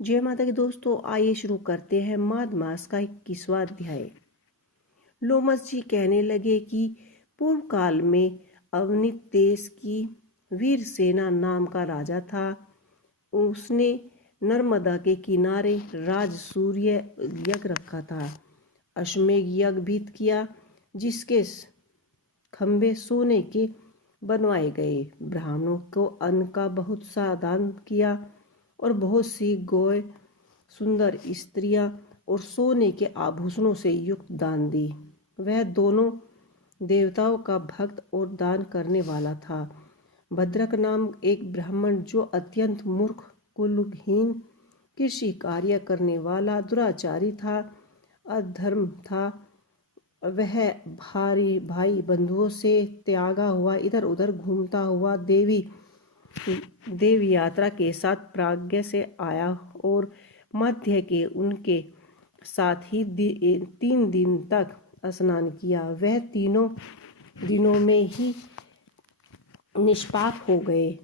जय माता की दोस्तों, आइए शुरू करते हैं माघ मास का 21वां अध्याय। लोमस जी कहने लगे कि पूर्व काल में अवनीत देश की वीर सेना नाम का राजा था। उसने नर्मदा के किनारे राज सूर्य यज्ञ रखा था, अश्वमेघ यज्ञ भी किया, जिसके खंभे सोने के बनवाए गए। ब्राह्मणों को अन्न का बहुत सा दान किया और बहुत सी गौएं, सुंदर स्त्रियां और सोने के आभूषणों से युक्त दान दी। वह दोनों देवताओं का भक्त और दान करने वाला था। भद्रक नाम एक ब्राह्मण, जो अत्यंत मूर्ख, कुलहीन, कृषि कार्य करने वाला दुराचारी था, अधर्म था। वह भारी भाई बंधुओं से त्यागा हुआ इधर उधर घूमता हुआ देव यात्रा के साथ प्राज्ञ से आया और मध्य के उनके साथ ही 3 दिन तक स्नान किया। वह तीनों दिनों में ही निष्पाप हो गए।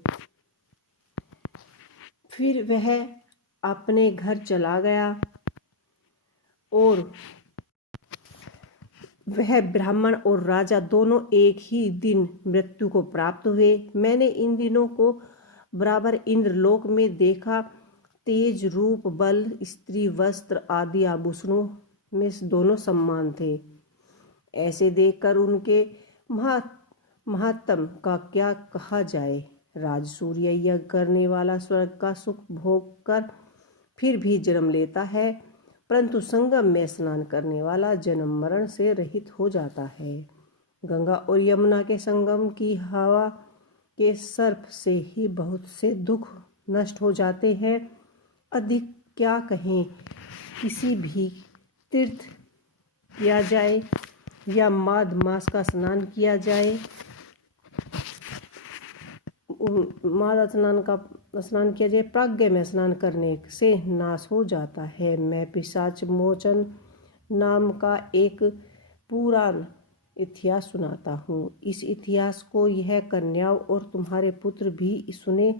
फिर वह अपने घर चला गया और वह ब्राह्मण और राजा दोनों एक ही दिन मृत्यु को प्राप्त हुए। मैंने इन दिनों को बराबर इंद्रलोक में देखा। तेज, रूप, बल, स्त्री, वस्त्र आदि आभूषणों में दोनों समान थे। ऐसे देखकर उनके महात्म का क्या कहा जाए। राजसूय यज्ञ करने वाला स्वर्ग का सुख भोग कर फिर भी जन्म लेता है, परंतु संगम में स्नान करने वाला जन्म मरण से रहित हो जाता है। गंगा और यमुना के संगम की हवा के सर्प से ही बहुत से दुख नष्ट हो जाते हैं। अधिक क्या कहें, किसी भी तीर्थ किया जाए या माघ मास का स्नान किया जाए, प्राग्ञ में स्नान करने से नाश हो जाता है। मैं पिशाच मोचन नाम का एक पुराण इतिहास सुनाता हूँ। इस इतिहास को यह कन्याओं और तुम्हारे पुत्र भी सुने,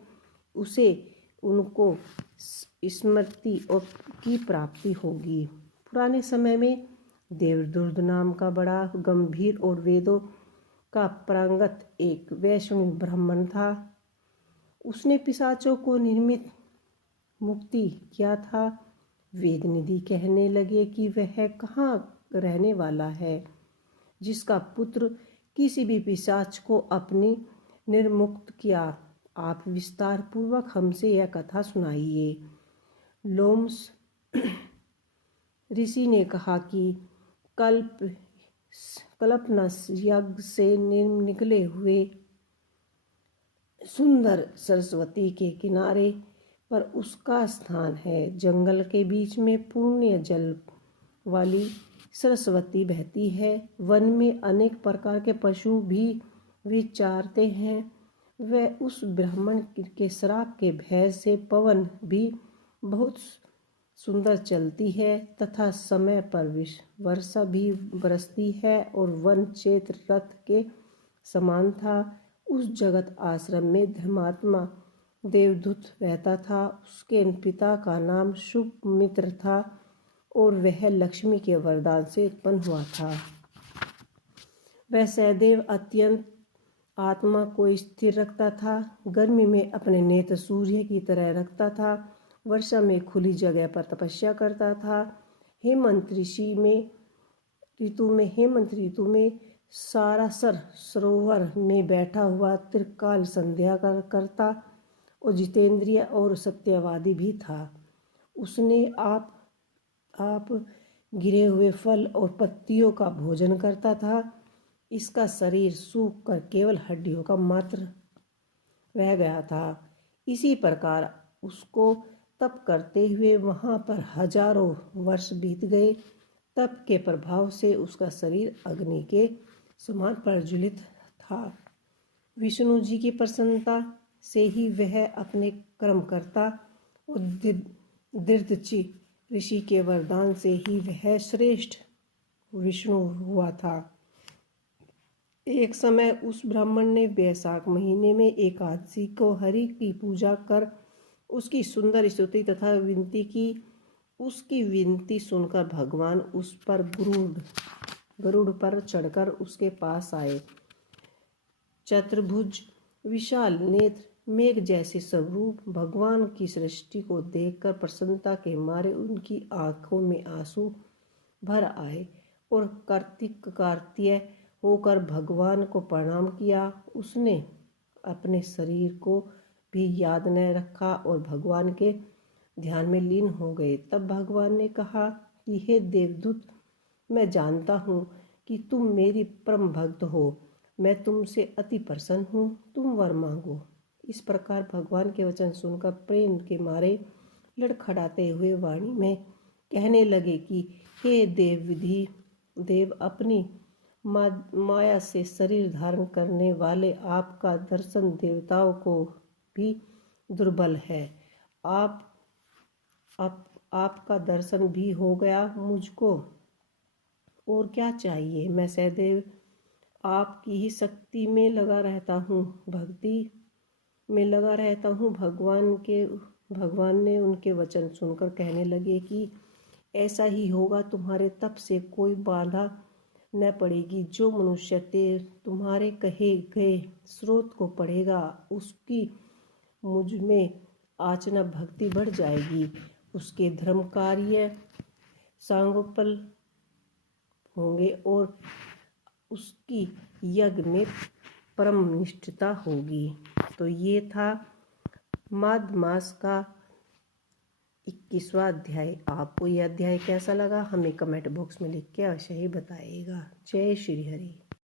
उसे उनको स्मृति और की प्राप्ति होगी। पुराने समय में देवदुर्द नाम का बड़ा गंभीर और वेदों का पारंगत एक वैष्णव ब्राह्मण था। उसने पिशाचों को निर्मित मुक्ति किया था। वेद निधि कहने लगे कि वह कहाँ रहने वाला है, जिसका पुत्र किसी भी पिशाच को अपने निर्मुक्त किया। आप विस्तार पूर्वक हमसे यह कथा सुनाइए। लोमस ऋषि ने कहा कि कल्पनस यज्ञ से निकले हुए सुंदर सरस्वती के किनारे पर उसका स्थान है। जंगल के बीच में पुण्य जल वाली सरस्वती बहती है। वन में अनेक प्रकार के पशु भी विचरते हैं। वह उस ब्राह्मण के श्राप के भय से पवन भी बहुत सुंदर चलती है तथा समय पर वर्षा भी बरसती है और वन क्षेत्र रथ के समान था। उस जगत आश्रम में धर्मात्मा देवदूत रहता था। उसके पिता का नाम शुभ मित्र था और वह लक्ष्मी के वरदान से उत्पन्न हुआ था। वह सदैव अत्यंत आत्मा को स्थिर रखता था। गर्मी में अपने नेत्र सूर्य की तरह रखता था। वर्षा में खुली जगह पर तपस्या करता था। हेमंत ऋतु में सारासर सरोवर में बैठा हुआ त्रिकाल संध्या करता और जितेंद्रिय और सत्यवादी भी था। उसने आप गिरे हुए फल और पत्तियों का भोजन करता था। इसका शरीर सूख कर केवल हड्डियों का मात्र रह गया था। इसी प्रकार उसको तप करते हुए वहाँ पर हजारों वर्ष बीत गए। तप के प्रभाव से उसका शरीर अग्नि के समान प्रज्वलित था। विष्णु जी की प्रसन्नता से ही वह अपने कर्म करता और दृढ़ची ऋषि के वरदान से ही वह श्रेष्ठ विष्णु हुआ था। एक समय उस ब्राह्मण ने वैशाख महीने में एकादशी को हरि की पूजा कर उसकी सुंदर स्तुति तथा विनती की। उसकी विनती सुनकर भगवान उस पर गरुड़ पर चढ़कर उसके पास आए। चतुर्भुज, विशाल नेत्र, मेघ जैसे स्वरूप, भगवान की सृष्टि को देखकर प्रसन्नता के मारे उनकी आंखों में आंसू भर आए और कार्तिकेय होकर भगवान को प्रणाम किया। उसने अपने शरीर को भी याद न रखा और भगवान के ध्यान में लीन हो गए। तब भगवान ने कहा कि हे देवदूत, मैं जानता हूँ कि तुम मेरी परम भक्त हो। मैं तुमसे अति प्रसन्न हूँ, तुम वर मांगो। इस प्रकार भगवान के वचन सुनकर प्रेम के मारे लड़खड़ाते हुए वाणी में कहने लगे कि हे देव, अपनी माया से शरीर धारण करने वाले, आपका दर्शन देवताओं को भी दुर्बल है। आपका दर्शन भी हो गया, मुझको और क्या चाहिए। मैं सदैव आपकी ही शक्ति में लगा रहता हूँ, भक्ति में लगा रहता हूँ। भगवान ने उनके वचन सुनकर कहने लगे कि ऐसा ही होगा, तुम्हारे तप से कोई बाधा न पड़ेगी। जो मनुष्य तुम्हारे कहे गए स्रोत को पढ़ेगा, उसकी मुझ में आचना भक्ति बढ़ जाएगी। उसके धर्म कार्य सांगोपल होंगे और उसकी यज्ञ में परम निष्ठता होगी। तो ये था माघ मास का 21वां अध्याय। आपको यह अध्याय कैसा लगा हमें कमेंट बॉक्स में लिख के अवश्य ही बताइएगा। जय श्री हरि।